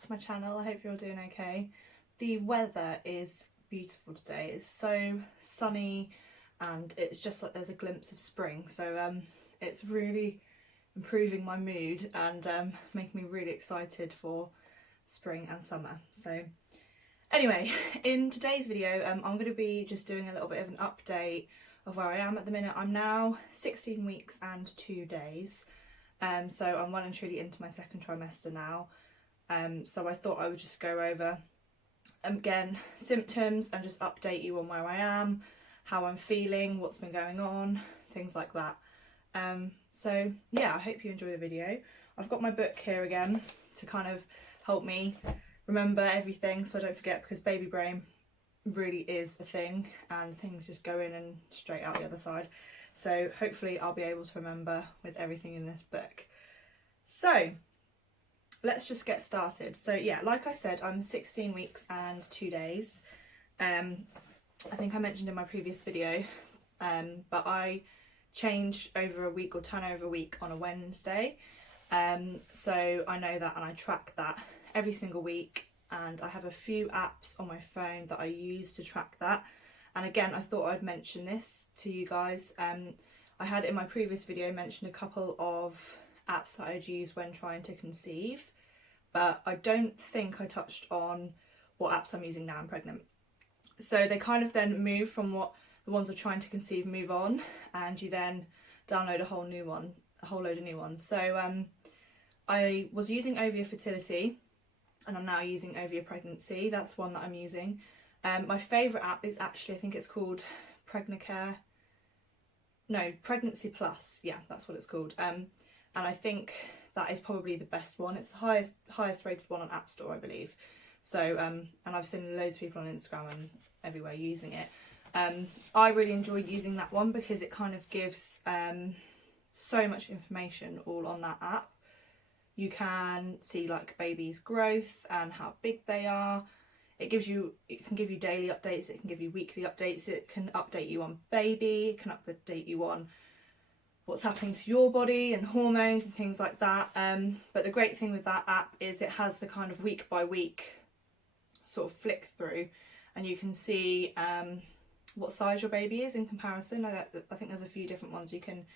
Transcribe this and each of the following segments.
back to my channel. I hope you're all doing okay. The weather is beautiful today. It's so sunny and it's just like there's a glimpse of spring, so it's really improving my mood and making me really excited for spring and summer. So anyway, in today's video I'm going to be just doing a little bit of an update of where I am at the minute. I'm now 16 weeks and 2 days, so I'm well and truly into my second trimester now. So I thought I would just go over again symptoms and just update you on where I am, how I'm feeling, what's been going on, things like that. So yeah, I hope you enjoy the video. I've got my book here again to kind of help me remember everything so I don't forget, because baby brain really is a thing and things just go in and straight out the other side. So hopefully I'll be able to remember with everything in this book. So let's just get started. So yeah, like I said, I'm 16 weeks and 2 days. I think I mentioned in my previous video, but I change over a week or turn over a week on a Wednesday. So I know that and I track that every single week, and I have a few apps on my phone that I use to track that. And again, I thought I'd mention this to you guys. I had in my previous video mentioned a couple of apps that I'd use when trying to conceive, but I don't think I touched on what apps I'm using now I'm pregnant. So they kind of then move from what the ones of trying to conceive move on, and you then download a whole load of new ones. So I was using Ovia Fertility and I'm now using Ovia Pregnancy. That's one that I'm using. My favourite app is actually, I think it's called Pregnancy Plus. Yeah, that's what it's called. And I think that is probably the best one. It's the highest rated one on App Store, I believe. So and I've seen loads of people on Instagram and everywhere using it. I really enjoy using that one because it kind of gives so much information all on that app. You can see like baby's growth and how big they are. It can give you daily updates, it can give you weekly updates, it can update you on baby, it can update you on what's happening to your body and hormones and things like that. But the great thing with that app is it has the kind of week by week sort of flick through, and you can see what size your baby is in comparison. I think there's a few different ones. You can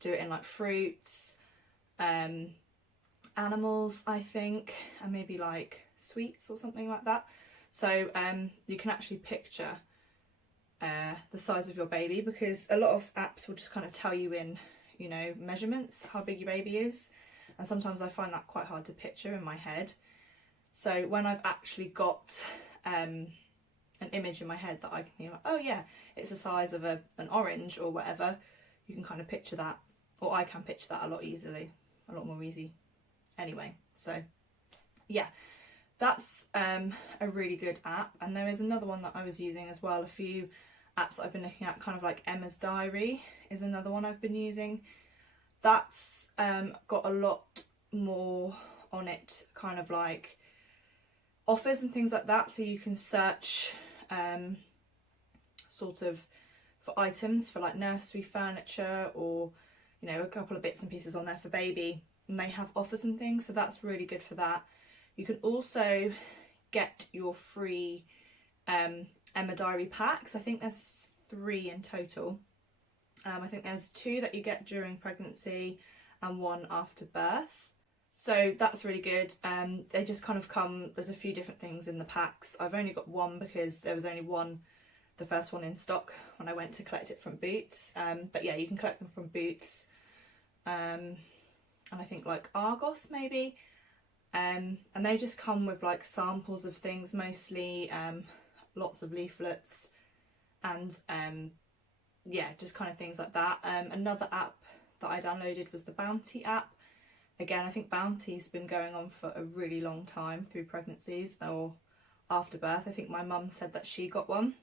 do it in like fruits, animals, I think, and maybe like sweets or something like that. So you can actually picture the size of your baby, because a lot of apps will just kind of tell you in, you know, measurements how big your baby is, and sometimes I find that quite hard to picture in my head. So when I've actually got an image in my head that I can think like, oh yeah, it's the size of an orange or whatever, you can kind of picture that, or I can picture that a lot more easy anyway. So yeah, that's a really good app. And there is another one that I was using as well, a few apps that I've been looking at, kind of like Emma's Diary is another one I've been using. That's got a lot more on it, kind of like offers and things like that, so you can search sort of for items for like nursery furniture, or you know, a couple of bits and pieces on there for baby, and they have offers and things, so that's really good for that. You can also get your free Emma Diary packs. I think there's 3 in total. I think there's 2 that you get during pregnancy and 1 after birth. So that's really good. They just kind of come, there's a few different things in the packs. I've only got 1 because there was only the first one in stock when I went to collect it from Boots. But yeah, you can collect them from Boots. And I think like Argos maybe. And they just come with like samples of things mostly, lots of leaflets and yeah, just kind of things like that. Another app that I downloaded was the Bounty app. Again, I think Bounty's been going on for a really long time through pregnancies or after birth. I think my mum said that she got one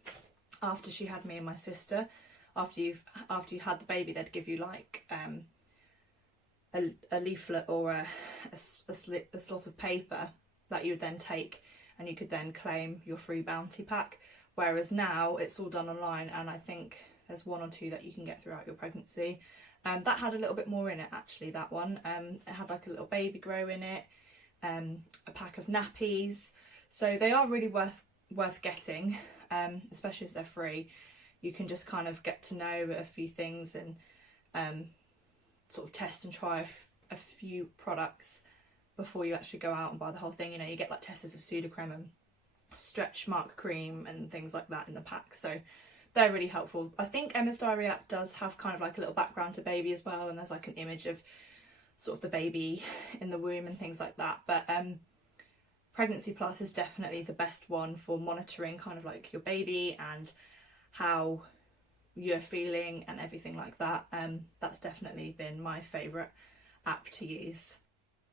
after she had me and my sister. After you had the baby, they'd give you like a leaflet or a slot of paper that you would then take, and you could then claim your free Bounty pack. Whereas now it's all done online, and I think there's 1 or 2 that you can get throughout your pregnancy. That had a little bit more in it actually, that one. It had like a little baby grow in it, a pack of nappies. So they are really worth getting, especially as they're free. You can just kind of get to know a few things and sort of test and try a few products before you actually go out and buy the whole thing. You know, you get like testers of Sudocrem and stretch mark cream and things like that in the pack, so they're really helpful. I think Emma's Diary app does have kind of like a little background to baby as well, and there's like an image of sort of the baby in the womb and things like that. But Pregnancy Plus is definitely the best one for monitoring kind of like your baby and how you're feeling and everything like that. That's definitely been my favourite app to use.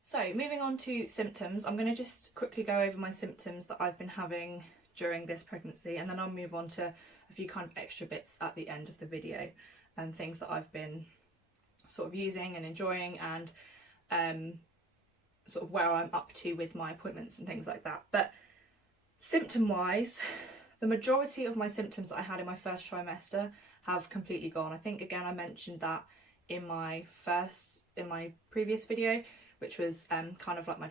So moving on to symptoms, I'm going to just quickly go over my symptoms that I've been having during this pregnancy, and then I'll move on to a few kind of extra bits at the end of the video and things that I've been sort of using and enjoying, and sort of where I'm up to with my appointments and things like that. But symptom wise, the majority of my symptoms that I had in my first trimester have completely gone. I think again I mentioned that in my previous video, which was kind of like my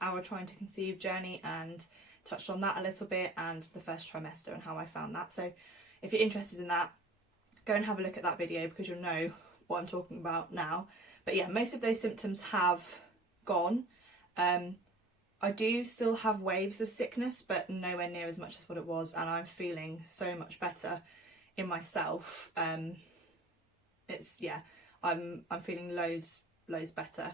our trying to conceive journey, and touched on that a little bit, and the first trimester and how I found that. So if you're interested in that, go and have a look at that video because you'll know what I'm talking about now. But yeah, most of those symptoms have gone. I do still have waves of sickness, but nowhere near as much as what it was, and I'm feeling so much better in myself. I'm feeling loads better.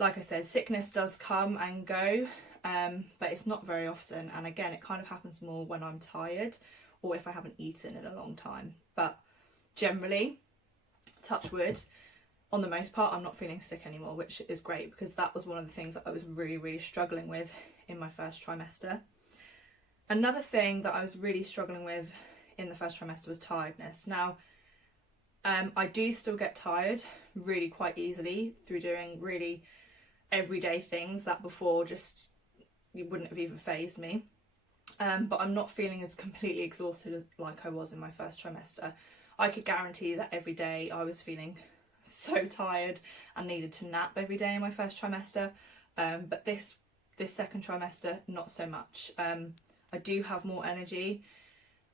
Like I said, sickness does come and go, but it's not very often, and again it kind of happens more when I'm tired or if I haven't eaten in a long time. But generally, touch wood, on the most part I'm not feeling sick anymore, which is great because that was one of the things that I was really struggling with in my first trimester. Another thing that I was really struggling with in the first trimester was tiredness. Now I do still get tired really quite easily through doing really everyday things that before just you wouldn't have even fazed me, but I'm not feeling as completely exhausted as like I was in my first trimester. I could guarantee that every day I was feeling so tired and needed to nap every day in my first trimester, but this second trimester not so much. I do have more energy.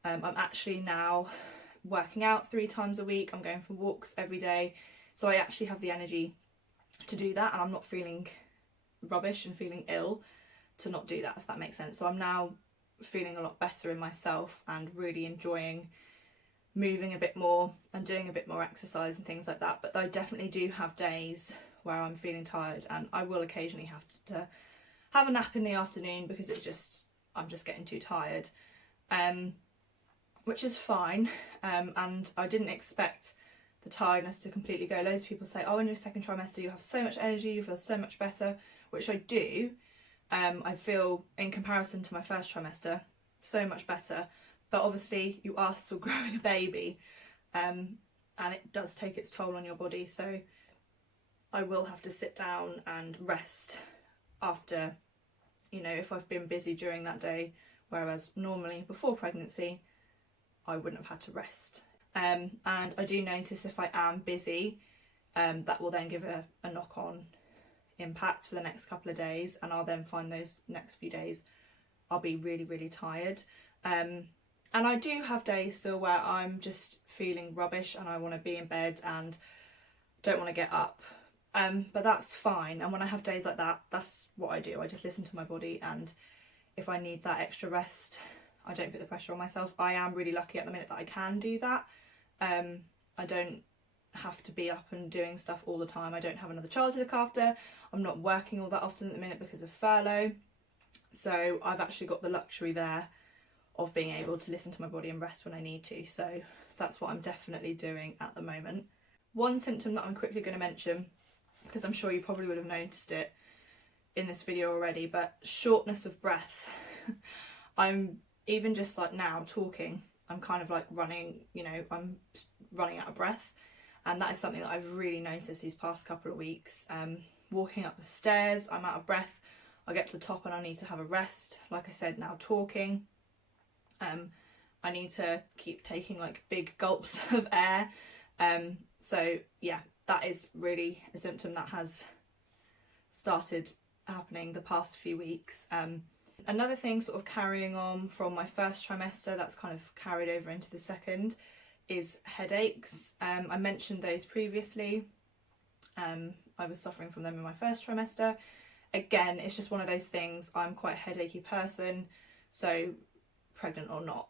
I'm actually now working out 3 times a week. I'm going for walks every day, so I actually have the energy to do that, and I'm not feeling rubbish and feeling ill to not do that, if that makes sense. So I'm now feeling a lot better in myself and really enjoying moving a bit more and doing a bit more exercise and things like that. But I definitely do have days where I'm feeling tired, and I will occasionally have to have a nap in the afternoon because I'm just getting too tired, which is fine. And I didn't expect the tiredness to completely go. Loads of people say, oh, in your second trimester you have so much energy, you feel so much better, which I do. I feel, in comparison to my first trimester, so much better. But obviously you are still growing a baby, and it does take its toll on your body. So I will have to sit down and rest after, if I've been busy during that day, whereas normally before pregnancy I wouldn't have had to rest. And I do notice if I am busy, that will then give a knock-on impact for the next couple of days, and I'll then find those next few days I'll be really tired. And I do have days still where I'm just feeling rubbish and I want to be in bed and don't want to get up, but that's fine. And when I have days like that, that's what I do. I just listen to my body, and if I need that extra rest, I don't put the pressure on myself. I am really lucky at the minute that I can do that. I don't have to be up and doing stuff all the time. I don't have another child to look after. I'm not working all that often at the minute because of furlough. So I've actually got the luxury there of being able to listen to my body and rest when I need to. So that's what I'm definitely doing at the moment. One symptom that I'm quickly going to mention, because I'm sure you probably would have noticed it in this video already, but shortness of breath. I'm even just like now talking, I'm kind of like running, I'm running out of breath. And that is something that I've really noticed these past couple of weeks. Walking up the stairs, I'm out of breath. I get to the top and I need to have a rest. Like I said, now talking, I need to keep taking like big gulps of air. So yeah, that is really a symptom that has started happening the past few weeks. Another thing sort of carrying on from my first trimester that's kind of carried over into the second is headaches. I mentioned those previously. I was suffering from them in my first trimester. Again, it's just one of those things. I'm quite a headachy person, so pregnant or not.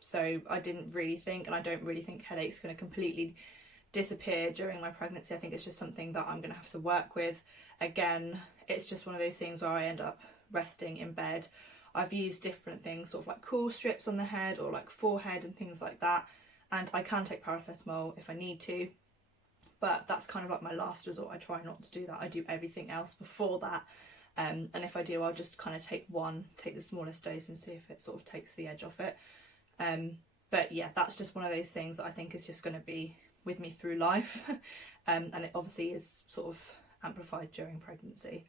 So I didn't really think, and I don't really think headaches are going to completely disappear during my pregnancy. I think it's just something that I'm going to have to work with. Again, it's just one of those things where I end up resting in bed. I've used different things, sort of like cool strips on the head or like forehead and things like that, and I can take paracetamol if I need to, but that's kind of like my last resort. I try not to do that. I do everything else before that, and if I do, I'll just kind of take the smallest dose and see if it sort of takes the edge off it. But yeah, that's just one of those things that I think is just going to be with me through life, and it obviously is sort of amplified during pregnancy.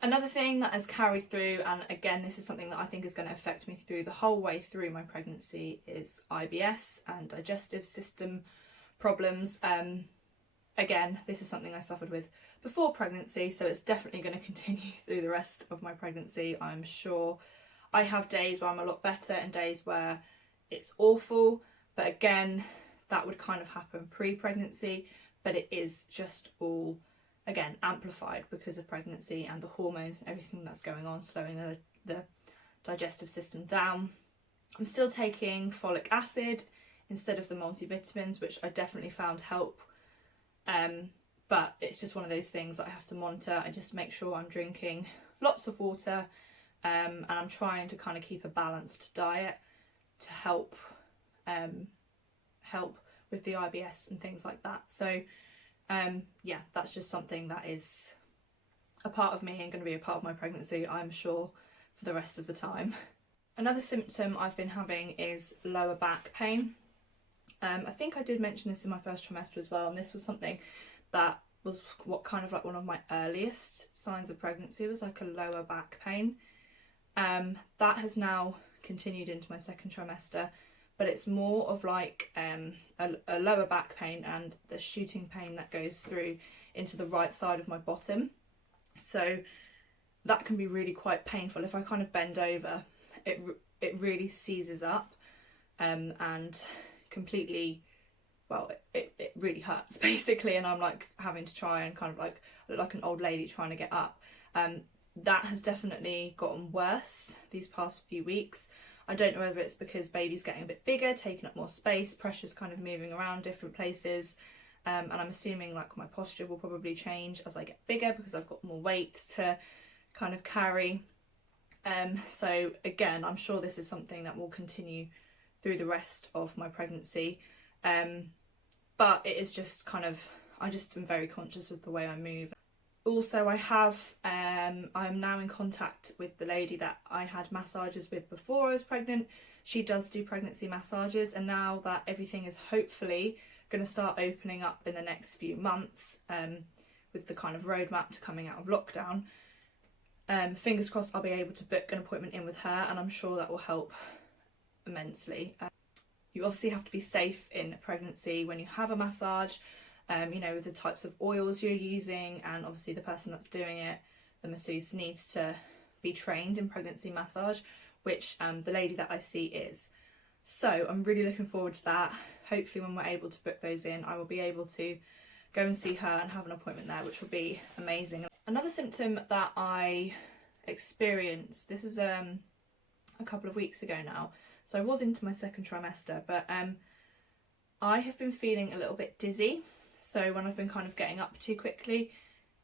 Another thing that has carried through, and again this is something that I think is going to affect me through the whole way through my pregnancy, is IBS and digestive system problems. Again, this is something I suffered with before pregnancy, so it's definitely going to continue through the rest of my pregnancy, I'm sure. I have days where I'm a lot better and days where it's awful, but again, that would kind of happen pre-pregnancy, but it is just all, again, amplified because of pregnancy and the hormones and everything that's going on, slowing the digestive system down. I'm still taking folic acid instead of the multivitamins, which I definitely found help. But it's just one of those things that I have to monitor. I just make sure I'm drinking lots of water, and I'm trying to kind of keep a balanced diet to help with the IBS and things like that. So yeah, that's just something that is a part of me and going to be a part of my pregnancy, I'm sure, for the rest of the time. Another symptom I've been having is lower back pain. I think I did mention this in my first trimester as well, and this was something that was what kind of like one of my earliest signs of pregnancy, was like a lower back pain. That has now continued into my second trimester, but it's more of like a lower back pain and the shooting pain that goes through into the right side of my bottom. So that can be really quite painful. If I kind of bend over, it really seizes up, and completely, well, it really hurts basically, and I'm like having to try and kind of like look like an old lady trying to get up. That has definitely gotten worse these past few weeks. I don't know whether it's because baby's getting a bit bigger, taking up more space, pressure's kind of moving around different places, and I'm assuming like my posture will probably change as I get bigger because I've got more weight to kind of carry. So again, I'm sure this is something that will continue through the rest of my pregnancy, but it is just kind of, I just am very conscious of the way I move. Also, I'm now in contact with the lady that I had massages with before I was pregnant. She does do pregnancy massages, and now that everything is hopefully going to start opening up in the next few months, with the kind of roadmap to coming out of lockdown, fingers crossed I'll be able to book an appointment in with her, and I'm sure that will help immensely. You obviously have to be safe in pregnancy when you have a massage, you know, with the types of oils you're using, and obviously the person that's doing it, the masseuse, needs to be trained in pregnancy massage, which the lady that I see is. So I'm really looking forward to that. Hopefully when we're able to book those in, I will be able to go and see her and have an appointment there, which will be amazing. Another symptom that I experienced, this was a couple of weeks ago now, so I was into my second trimester, but I have been feeling a little bit dizzy. So when I've been kind of getting up too quickly,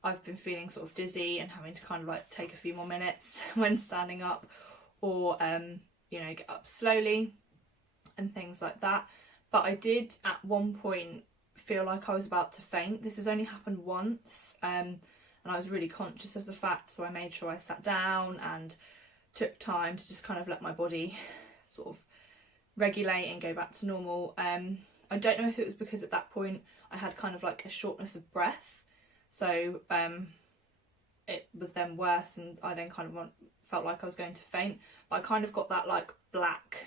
I've been feeling sort of dizzy and having to kind of like take a few more minutes when standing up, or you know, get up slowly and things like that. But I did at one point feel like I was about to faint. This has only happened once, and I was really conscious of the fact, so I made sure I sat down and took time to just kind of let my body sort of regulate and go back to normal. I don't know if it was because at that point I had kind of like a shortness of breath, so it was then worse, and I then kind of felt like I was going to faint. But I kind of got that like black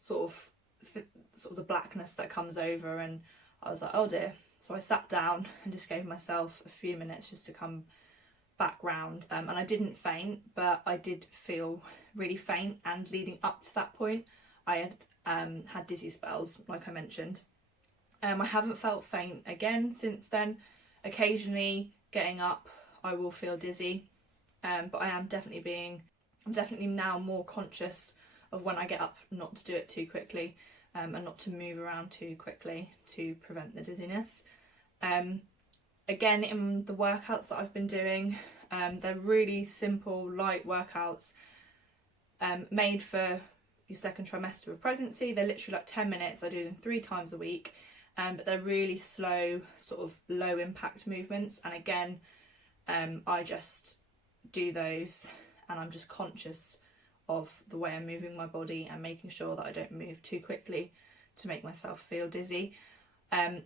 sort of the blackness that comes over, and I was like, oh dear. So I sat down and just gave myself a few minutes just to come back round, and I didn't faint, but I did feel really faint, and leading up to that point I had dizzy spells, like I mentioned. I haven't felt faint again since then. Occasionally getting up I will feel dizzy, but I'm definitely now more conscious of when I get up not to do it too quickly, and not to move around too quickly to prevent the dizziness. Again, in the workouts that I've been doing, they're really simple, light workouts, made for your second trimester of pregnancy. They're literally like 10 minutes. I do them 3 times a week, but they're really slow, sort of low impact movements. And again, I just do those, and I'm just conscious of the way I'm moving my body and making sure that I don't move too quickly to make myself feel dizzy.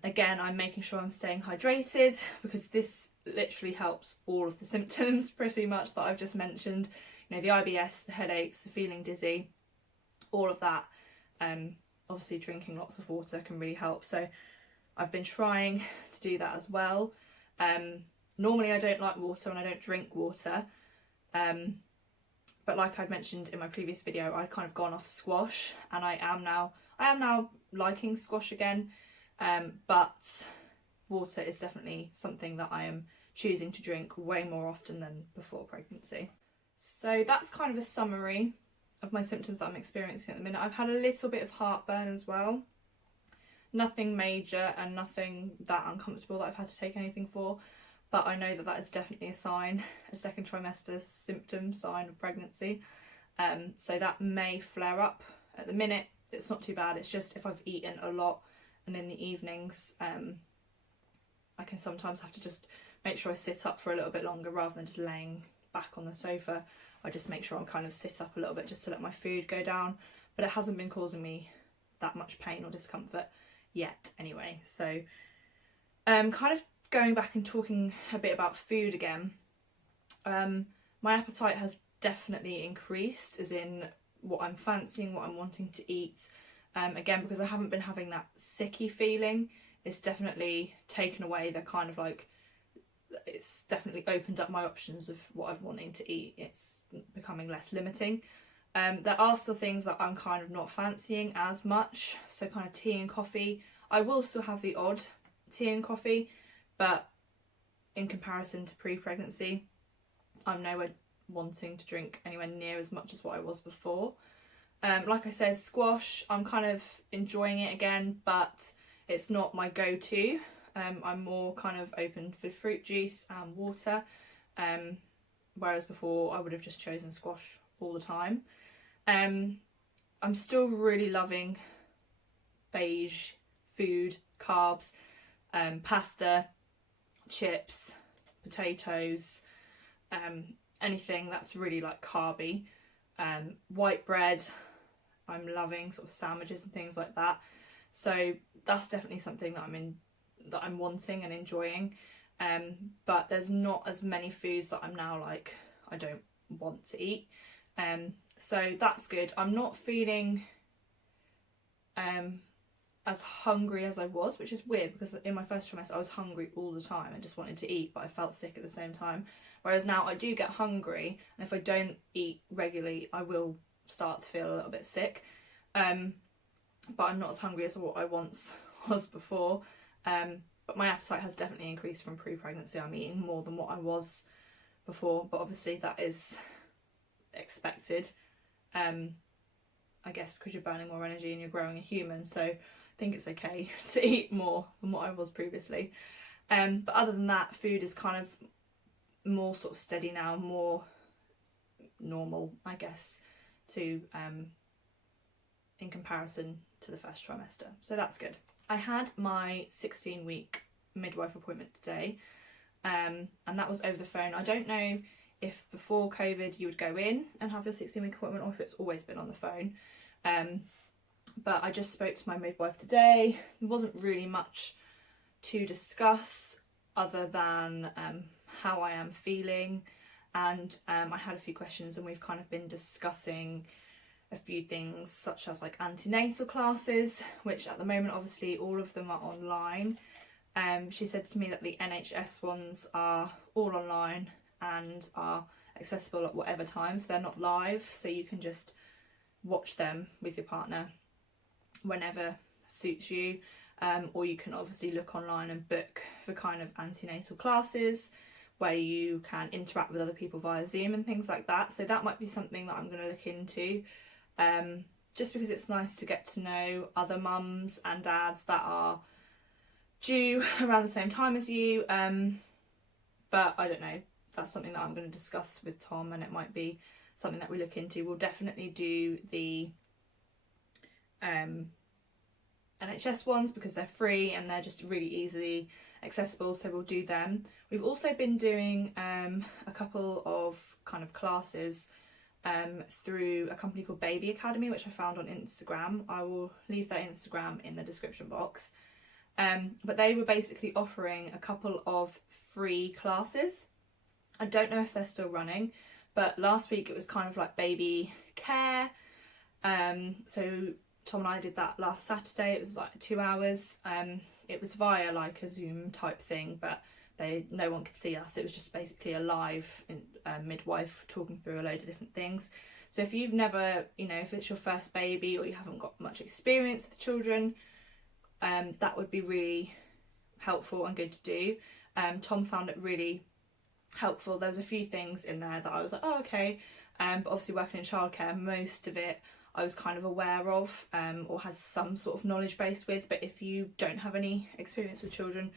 Again, I'm making sure I'm staying hydrated, because this literally helps all of the symptoms pretty much that I've just mentioned. You know, the IBS, the headaches, the feeling dizzy, all of that. Obviously drinking lots of water can really help. So I've been trying to do that as well. Normally I don't like water and I don't drink water. But like I mentioned in my previous video, I'd kind of gone off squash, and I am now liking squash again. But water is definitely something that I am choosing to drink way more often than before pregnancy. So that's kind of a summary of my symptoms that I'm experiencing at the minute. I've had a little bit of heartburn as well. Nothing major and nothing that uncomfortable that I've had to take anything for, but I know that that is definitely a sign, a second trimester symptom, sign of pregnancy. So that may flare up. At the minute, it's not too bad. It's just if I've eaten a lot, and in the evenings I can sometimes have to just make sure I sit up for a little bit longer rather than just laying back on the sofa. I just make sure I'm kind of sit up a little bit just to let my food go down, but it hasn't been causing me that much pain or discomfort yet anyway. So kind of going back and talking a bit about food again, my appetite has definitely increased, as in what I'm fancying, what I'm wanting to eat. Again, because I haven't been having that sicky feeling, it's definitely taken away the kind of like, it's definitely opened up my options of what I'm wanting to eat. It's becoming less limiting. There are still things that I'm kind of not fancying as much, so kind of tea and coffee. I will still have the odd tea and coffee, but in comparison to pre-pregnancy, I'm nowhere wanting to drink anywhere near as much as what I was before. Like I said, squash, I'm kind of enjoying it again, but it's not my go-to. I'm more kind of open for fruit juice and water, whereas before I would have just chosen squash all the time. I'm still really loving beige food, carbs, pasta, chips, potatoes, anything that's really like carby. White bread, I'm loving, sort of sandwiches and things like that. So that's definitely something that I'm wanting and enjoying. But there's not as many foods that I'm now like, I don't want to eat. So that's good. I'm not feeling as hungry as I was, which is weird because in my first trimester I was hungry all the time and just wanted to eat, but I felt sick at the same time. Whereas now I do get hungry, and if I don't eat regularly I will start to feel a little bit sick. But I'm not as hungry as what I once was before. But my appetite has definitely increased from pre-pregnancy. I'm eating more than what I was before, but obviously that is expected. I guess because you're burning more energy and you're growing a human, so I think it's okay to eat more than what I was previously. But other than that, food is kind of more sort of steady now, more normal, I guess, to in comparison to the first trimester. So that's good. I had my 16-week midwife appointment today, and that was over the phone. I don't know if before COVID you would go in and have your 16-week appointment, or if it's always been on the phone. But I just spoke to my midwife today. There wasn't really much to discuss other than how I am feeling, and I had a few questions, and we've kind of been discussing a few things such as like antenatal classes, which at the moment obviously all of them are online. She said to me that the NHS ones are all online and are accessible at whatever time, so they're not live, so you can just watch them with your partner whenever suits you, or you can obviously look online and book for kind of antenatal classes where you can interact with other people via Zoom and things like that. So that might be something that I'm going to look into, just because it's nice to get to know other mums and dads that are due around the same time as you, but I don't know, that's something that I'm going to discuss with Tom, and it might be something that we look into. We'll definitely do the NHS ones because they're free and they're just really easily accessible, so we'll do them. We've also been doing a couple of kind of classes through a company called Baby Academy, which I found on Instagram. I will leave their Instagram in the description box. But they were basically offering a couple of free classes. I don't know if they're still running, but last week it was kind of like baby care. So Tom and I did that last Saturday. It was like 2 hours. It was via like a Zoom type thing, but no one could see us. It was just basically a live midwife talking through a load of different things. So if you've never, if it's your first baby or you haven't got much experience with children, that would be really helpful and good to do. Tom found it really helpful. There was a few things in there that I was like, oh, okay. But obviously working in childcare, most of it I was kind of aware of, or has some sort of knowledge base with. But if you don't have any experience with children,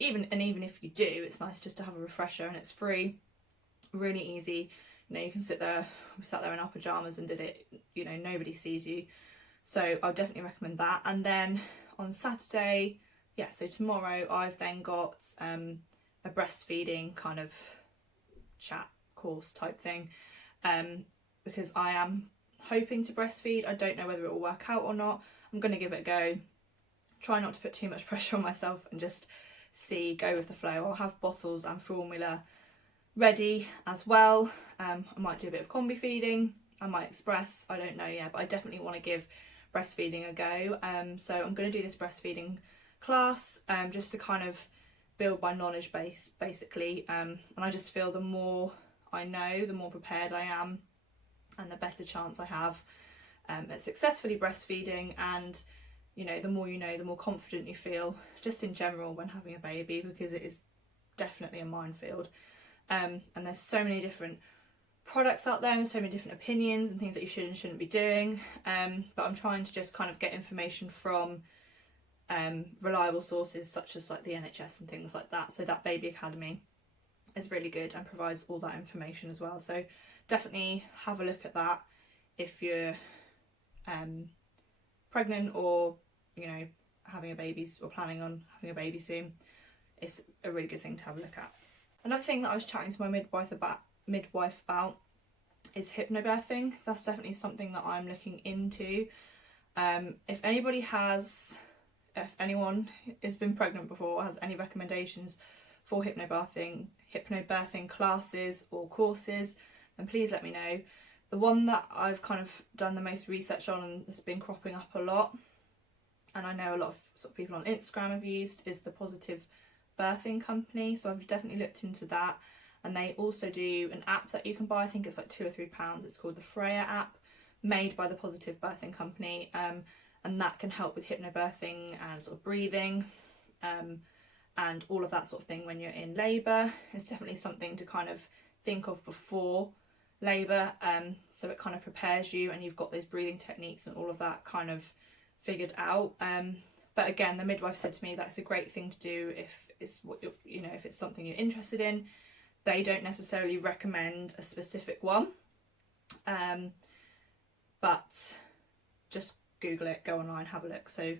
even if you do, it's nice just to have a refresher, and it's free, really easy. You can sit there. We sat there in our pajamas and did it. Nobody sees you. So I'll definitely recommend that. And then on Saturday, so tomorrow, I've then got a breastfeeding kind of chat course type thing, because I am hoping to breastfeed. I don't know whether it will work out or not. I'm going to give it a go. Try not to put too much pressure on myself and just go with the flow. I'll have bottles and formula ready as well. I might do a bit of combi feeding. I might express. I don't know yet, but I definitely want to give breastfeeding a go. So I'm going to do this breastfeeding class just to kind of build my knowledge base basically, and I just feel the more I know, the more prepared I am, and the better chance I have at successfully breastfeeding. And the more you know, the more confident you feel just in general when having a baby, because it is definitely a minefield, and there's so many different products out there and so many different opinions and things that you should and shouldn't be doing, but I'm trying to just kind of get information from reliable sources such as like the NHS and things like that. So that Baby Academy is really good and provides all that information as well. So definitely have a look at that if you're pregnant or having a baby or planning on having a baby soon. It's a really good thing to have a look at. Another thing that I was chatting to my midwife about is hypnobirthing. That's definitely something that I'm looking into. If anyone has been pregnant before or has any recommendations for hypnobirthing classes or courses, then please let me know. The one that I've kind of done the most research on and that's been cropping up a lot, and I know a lot of sort of people on Instagram have used, is the Positive Birthing Company. So I've definitely looked into that. And they also do an app that you can buy. I think it's like £2 or £3. It's called the Freya app, made by the Positive Birthing Company. And that can help with hypnobirthing and sort of breathing, and all of that sort of thing when you're in labour. It's definitely something to kind of think of before labour, so it kind of prepares you, and you've got those breathing techniques and all of that kind of figured out. But again, the midwife said to me that's a great thing to do if it's if it's something you're interested in. They don't necessarily recommend a specific one, but just Google it, go online, have a look. So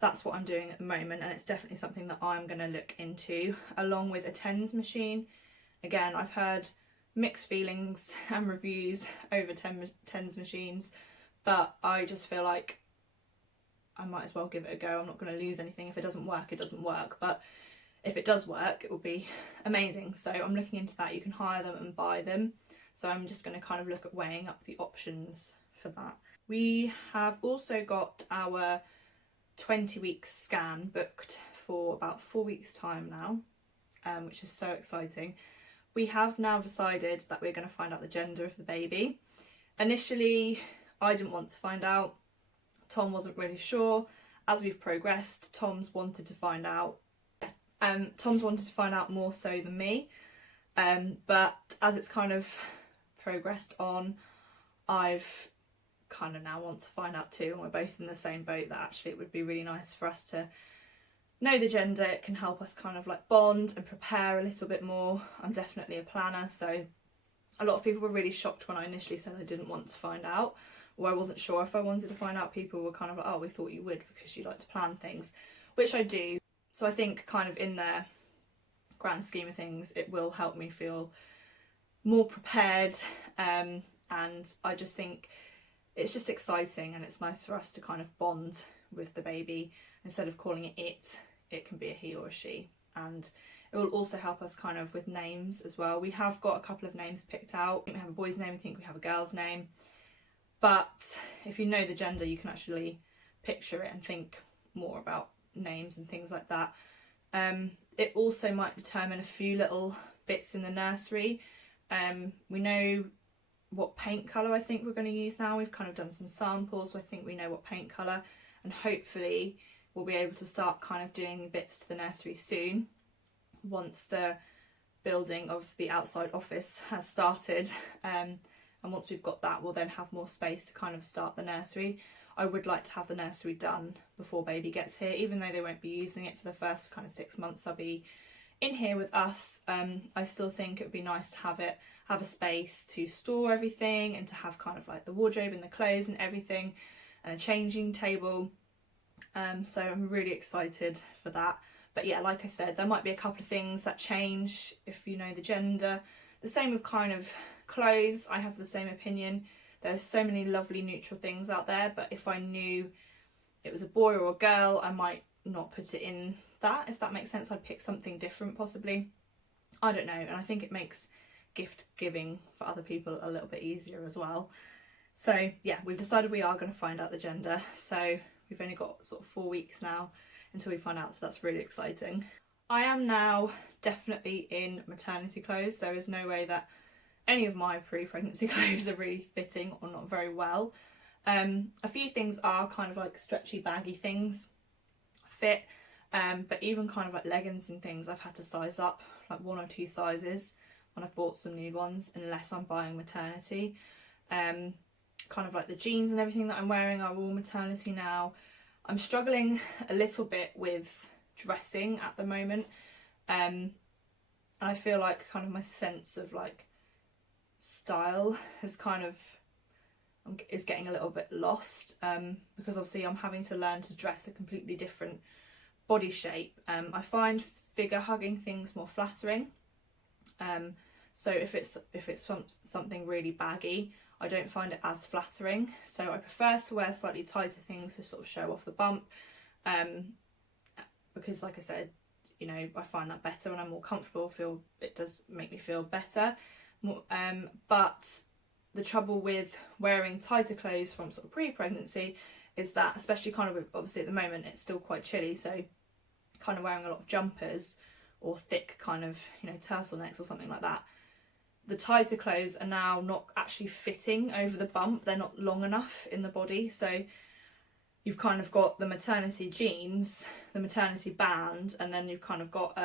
that's what I'm doing at the moment, and it's definitely something that I'm going to look into, along with a TENS machine. Again, I've heard mixed feelings and reviews over TENS machines, but I just feel like I might as well give it a go. I'm not going to lose anything. If it doesn't work, it doesn't work, but if it does work, it will be amazing. So I'm looking into that. You can hire them and buy them. So I'm just going to kind of look at weighing up the options for that. We have also got our 20-week scan booked for about 4 weeks time now, which is so exciting. We have now decided that we're going to find out the gender of the baby. Initially, I didn't want to find out. Tom wasn't really sure. As we've progressed, Tom's wanted to find out. Tom's wanted to find out more so than me. But as it's kind of progressed on, I've kind of now want to find out too, and we're both in the same boat that actually it would be really nice for us to know the gender. It can help us kind of like bond and prepare a little bit more. I'm definitely a planner, so a lot of people were really shocked when I initially said I didn't want to find out, or I wasn't sure if I wanted to find out. People were kind of like, oh, we thought you would because you like to plan things, which I do. So I think kind of in their grand scheme of things, it will help me feel more prepared, and I just think it's just exciting, and it's nice for us to kind of bond with the baby. Instead of calling it can be a he or a she, and it will also help us kind of with names as well. We have got a couple of names picked out. We have a boy's name, I think we have a girl's name, but if you know the gender, you can actually picture it and think more about names and things like that. It also might determine a few little bits in the nursery. We know what paint colour I think we're going to use now. We've kind of done some samples, so I think we know what paint colour, and hopefully we'll be able to start kind of doing bits to the nursery soon once the building of the outside office has started, and once we've got that, we'll then have more space to kind of start the nursery. I would like to have the nursery done before baby gets here, even though they won't be using it for the first kind of 6 months they'll be in here with us. I still think it would be nice to have a space to store everything, and to have kind of like the wardrobe and the clothes and everything, and a changing table. So I'm really excited for that. But yeah, like I said, there might be a couple of things that change if you know the gender. The same with kind of clothes. I have the same opinion. There's so many lovely neutral things out there, but if I knew it was a boy or a girl, I might not put it in that, if that makes sense. I'd pick something different possibly. I don't know, and I think it makes gift giving for other people a little bit easier as well. So yeah, we've decided we are going to find out the gender. So we've only got sort of 4 weeks now until we find out, so that's really exciting. I am now definitely in maternity clothes. There is no way that any of my pre-pregnancy clothes are really fitting, or not very well. A few things are kind of like stretchy baggy things fit, but even kind of like leggings and things I've had to size up like 1 or 2 sizes when I've bought some new ones, unless I'm buying maternity. Kind of like the jeans and everything that I'm wearing are all maternity now. I'm struggling a little bit with dressing at the moment, and I feel like kind of my sense of like style is getting a little bit lost, because obviously I'm having to learn to dress a completely different body shape. I find figure hugging things more flattering, so if it's something really baggy, I don't find it as flattering, so I prefer to wear slightly tighter things to sort of show off the bump, because like I said, you know, I find that better and I'm more comfortable. It does make me feel better. But the trouble with wearing tighter clothes from sort of pre-pregnancy is that, especially kind of with, obviously at the moment it's still quite chilly, so kind of wearing a lot of jumpers or thick kind of, you know, turtlenecks or something like that, the tighter clothes are now not actually fitting over the bump. They're not long enough in the body, so you've kind of got the maternity jeans, the maternity band, and then you've kind of got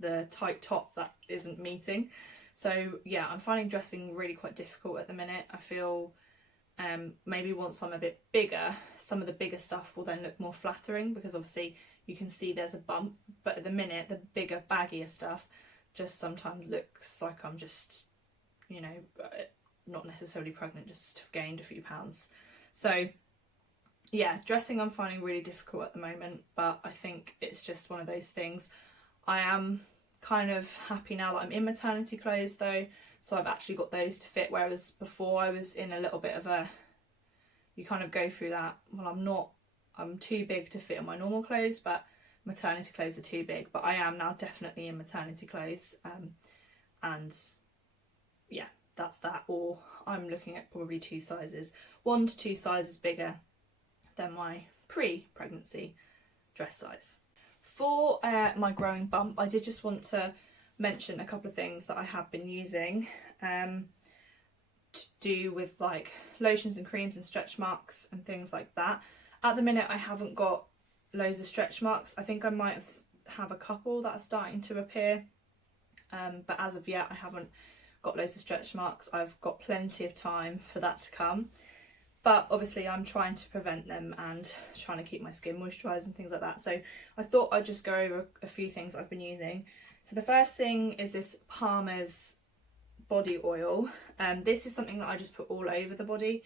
the tight top that isn't meeting. So yeah, I'm finding dressing really quite difficult at the minute. I feel maybe once I'm a bit bigger, some of the bigger stuff will then look more flattering, because obviously you can see there's a bump, but at the minute the bigger baggier stuff just sometimes looks like I'm just, you know, not necessarily pregnant, just have gained a few pounds. So yeah, dressing I'm finding really difficult at the moment, but I think it's just one of those things. I am kind of happy now that I'm in maternity clothes though, so I've actually got those to fit, whereas before I was in a little bit of a, you kind of go through that, well I'm too big to fit in my normal clothes, but maternity clothes are too big. But I am now definitely in maternity clothes, and yeah, that's that, or I'm looking at probably 1 to 2 sizes bigger than my pre-pregnancy dress size. For my growing bump, I did just want to mention a couple of things that I have been using to do with like lotions and creams and stretch marks and things like that. At the minute I haven't got loads of stretch marks. I think I might have a couple that are starting to appear, but as of yet I haven't got loads of stretch marks. I've got plenty of time for that to come, but obviously I'm trying to prevent them and trying to keep my skin moisturised and things like that. So I thought I'd just go over a few things I've been using. So the first thing is this Palmer's body oil. This is something that I just put all over the body.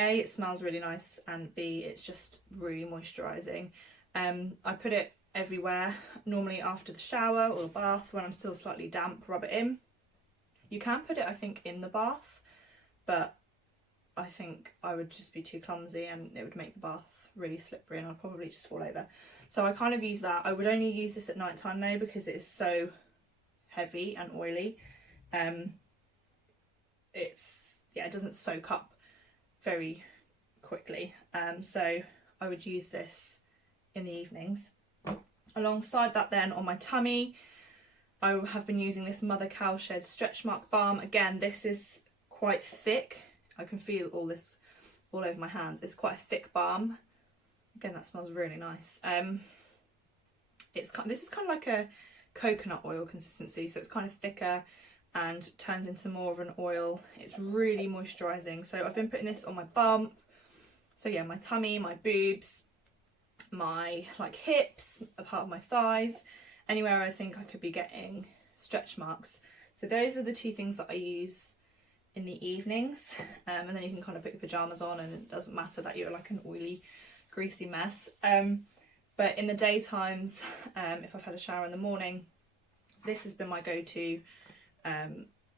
A, it smells really nice, and B, it's just really moisturising. I put it everywhere, normally after the shower or the bath when I'm still slightly damp, rub it in. You can put it, I think, in the bath, but I think I would just be too clumsy and it would make the bath really slippery and I'd probably just fall over. So I kind of use that. I would only use this at night time though, because it is so heavy and oily. It doesn't soak up very quickly. So I would use this in the evenings. Alongside that then, on my tummy, I have been using this Mother Cowshed Stretch Mark Balm. Again, this is quite thick. I can feel all this all over my hands. It's quite a thick balm. Again, that smells really nice. This is kind of like a coconut oil consistency, so it's kind of thicker and turns into more of an oil. It's really moisturising. So I've been putting this on my bump. So yeah, my tummy, my boobs, my like hips, a part of my thighs, anywhere I think I could be getting stretch marks. So those are the two things that I use in the evenings, and then you can kind of put your pyjamas on and it doesn't matter that you're like an oily, greasy mess. But in the daytimes, if I've had a shower in the morning, this has been my go-to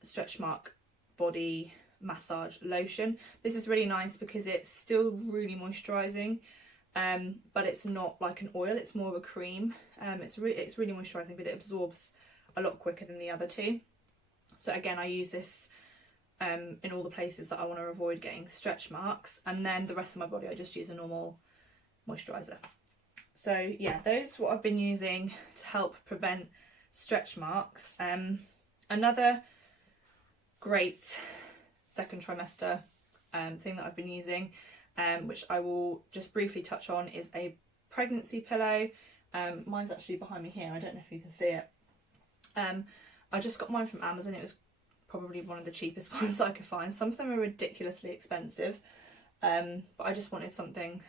stretch mark body massage lotion. This is really nice because it's still really moisturising, but it's not like an oil, it's more of a cream. It's really moisturising, but it absorbs a lot quicker than the other two. So again, I use this in all the places that I want to avoid getting stretch marks, and then the rest of my body I just use a normal moisturiser. So yeah, those are what I've been using to help prevent stretch marks. Another great second trimester thing that I've been using, which I will just briefly touch on, is a pregnancy pillow. Mine's actually behind me here, I don't know if you can see it. I just got mine from Amazon. It was probably one of the cheapest ones I could find. Some of them are ridiculously expensive, but I just wanted something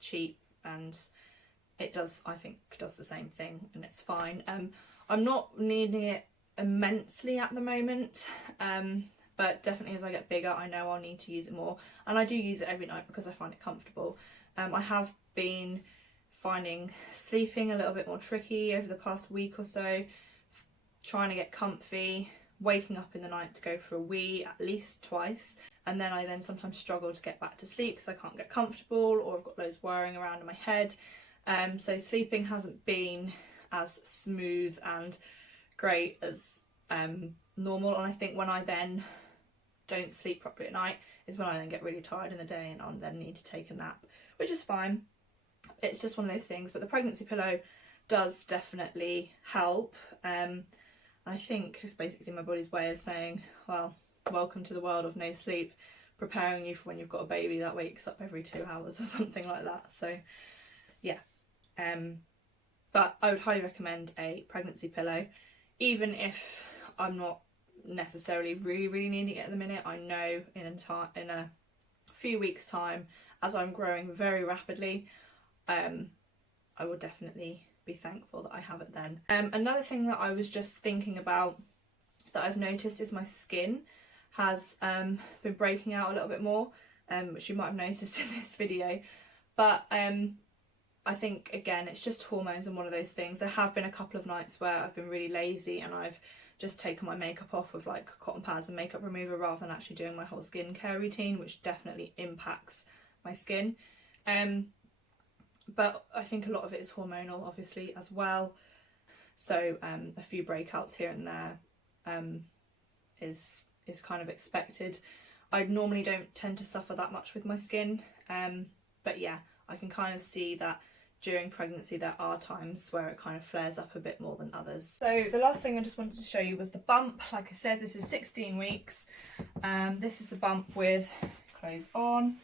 cheap, and it does, I think, does the same thing, and it's fine. I'm not needing it immensely at the moment, but definitely as I get bigger I know I'll need to use it more, and I do use it every night because I find it comfortable. I have been finding sleeping a little bit more tricky over the past week or so, trying to get comfy, waking up in the night to go for a wee at least twice, and then I sometimes struggle to get back to sleep because I can't get comfortable, or I've got loads whirring around in my head. So sleeping hasn't been as smooth and great as normal, and I think when I then don't sleep properly at night is when I then get really tired in the day and I then need to take a nap, which is fine. It's just one of those things, but the pregnancy pillow does definitely help. I think it's basically my body's way of saying, well, welcome to the world of no sleep, preparing you for when you've got a baby that wakes up every 2 hours or something like that. So yeah, but I would highly recommend a pregnancy pillow, even if I'm not necessarily really needing it at the minute. I know in a few weeks time, as I'm growing very rapidly, I will definitely be thankful that I have it then. Another thing that I was just thinking about that I've noticed is my skin has been breaking out a little bit more, which you might have noticed in this video, but I think again it's just hormones and one of those things. There have been a couple of nights where I've been really lazy and I've just taken my makeup off with like cotton pads and makeup remover rather than actually doing my whole skincare routine, which definitely impacts my skin. But I think a lot of it is hormonal obviously as well, so a few breakouts here and there is is kind of expected. I normally don't tend to suffer that much with my skin, but yeah, I can kind of see that during pregnancy there are times where it kind of flares up a bit more than others. So the last thing I just wanted to show you was the bump. Like I said, this is 16 weeks. This is the bump with clothes on.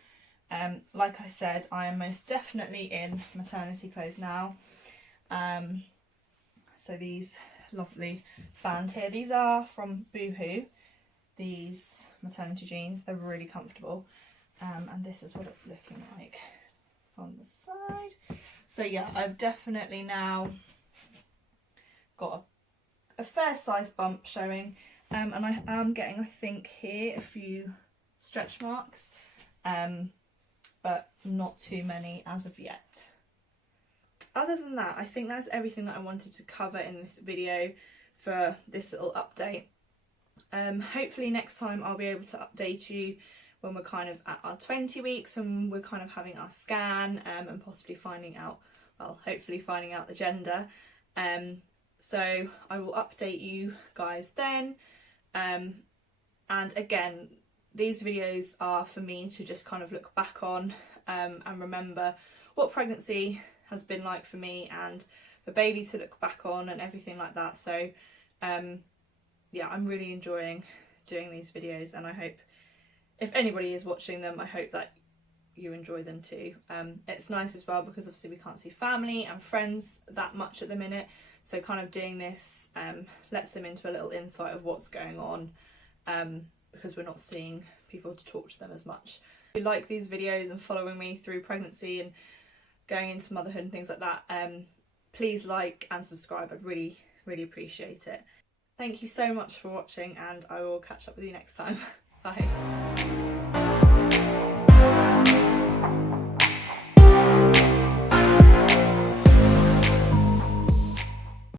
Like I said, I am most definitely in maternity clothes now. So these lovely bands here, these are from Boohoo, these maternity jeans. They're really comfortable, and this is what it's looking like on the side. So yeah, I've definitely now got a fair size bump showing, and I am getting, I think here, a few stretch marks, but not too many as of yet. Other than that, I think that's everything that I wanted to cover in this video for this little update. Hopefully next time I'll be able to update you when we're kind of at our 20 weeks, when we're kind of having our scan, and possibly finding out, well, hopefully finding out the gender. So I will update you guys then. And again, these videos are for me to just kind of look back on, and remember what pregnancy has been like for me, and the baby to look back on and everything like that. So yeah, I'm really enjoying doing these videos, and I hope if anybody is watching them, I hope that you enjoy them too. It's nice as well because obviously we can't see family and friends that much at the minute, so kind of doing this lets them into a little insight of what's going on, because we're not seeing people to talk to them as much. If you like these videos and following me through pregnancy and going into motherhood and things like that, please like and subscribe. I'd really appreciate it. Thank you so much for watching, and I will catch up with you next time. Bye.